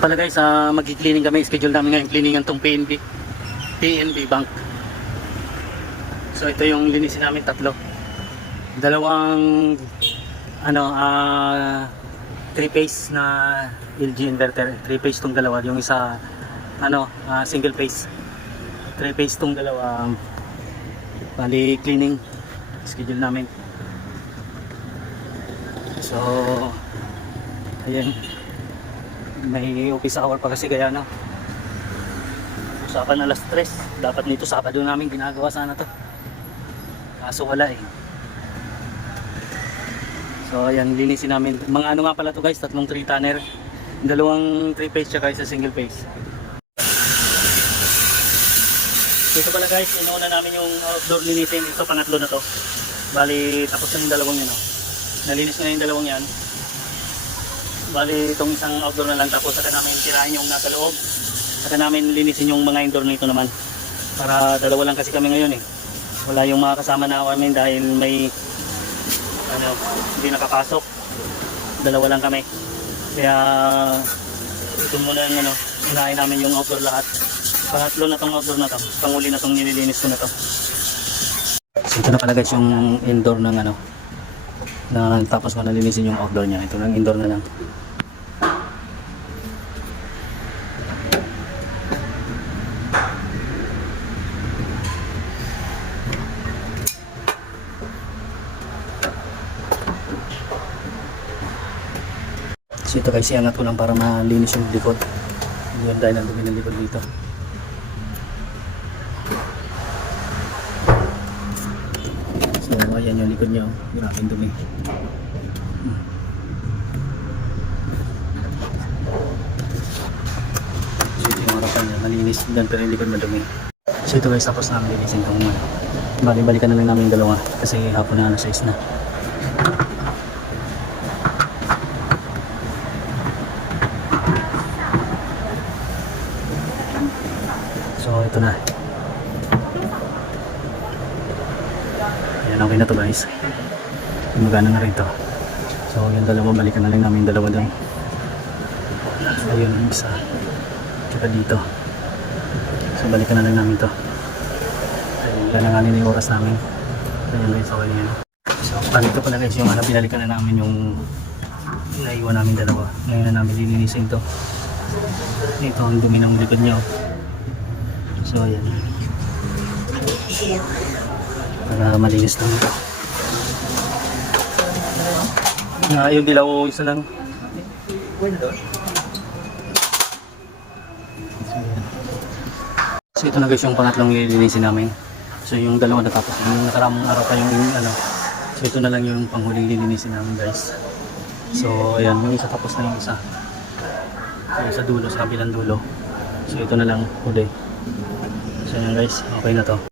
Ito pala guys, mag-cleaning kami. Schedule namin ngayon cleaningan tong PNB Bank. So ito yung linisin namin, tatlo. Dalawang 3-phase na LG inverter. 3-phase tong dalawa. Yung isa single phase. 3-phase tong dalawa. Bali cleaning schedule namin. So ayan, may office hour pa kasi kaya usapan alas 3. Dapat nito Sabado namin ginagawa sana to, kaso wala eh. So ayan, linisin namin. Mga nga pala to guys, tatlong 3-tonner, dalawang 3-phase tsaka isa single phase. Ito pala guys, inuuna namin yung outdoor linisin. Ito pangatlo na to. Bali tapos na yung dalawang yun. Nalinis na yung dalawang yan. Bali itong isang outdoor na lang, tapos saka namin tirahin yung nasa loob. Saka namin linisin yung mga indoor nito naman. Para dalawa lang kasi kami ngayon eh. Wala yung mga kasama na namin dahil may hindi nakapasok. Dalawa lang kami. Kaya ito muna yung unahin namin yung outdoor lahat. Pangatlo na tong outdoor na to. Panguli na tong nililinis ko na to. So ito na pala guys yung indoor ng na tapos ko nalinisin yung outdoor niya. Ito lang indoor na lang. So ito guys, iangat ko lang para malinis yung likod. Yun dahil ang dumi ng likod dito. So ayan yung likod nyo, grabe yung dumi. So ito yung harapan niya, malinis din pero yung likod madumi. So ito guys, tapos namin linisin itong balikan na lang namin yung dalawa kasi hapon na alas 6 na. So ito na. Ayan, okay na to guys. Magana na rin to. So yung dalawa, balikan na lang namin yung dalawa doon. Ayun yung isa. Tsaka dito. So balikan na lang namin to. Ayun, lananganin na yung oras namin. Ayun guys, okay yan. So dito pala guys yung pinalikan na namin yung naiwan namin dalawa. Ngayon na namin lilinisin to. Ito ang dumi ng likod nyo. So ayan, para malinis lang ito. Yung dilaw isa lang. So ito na guys yung pangatlong lilinisin namin. So yung dalawa natapos, yung nakaramang araw pa yung so ito na lang yung panghuling lilinisin namin guys. So ayan, yung isa tapos na yung isa. So sa dulo, sa kabilang dulo. So ito na lang huli. So yan guys, okay na to.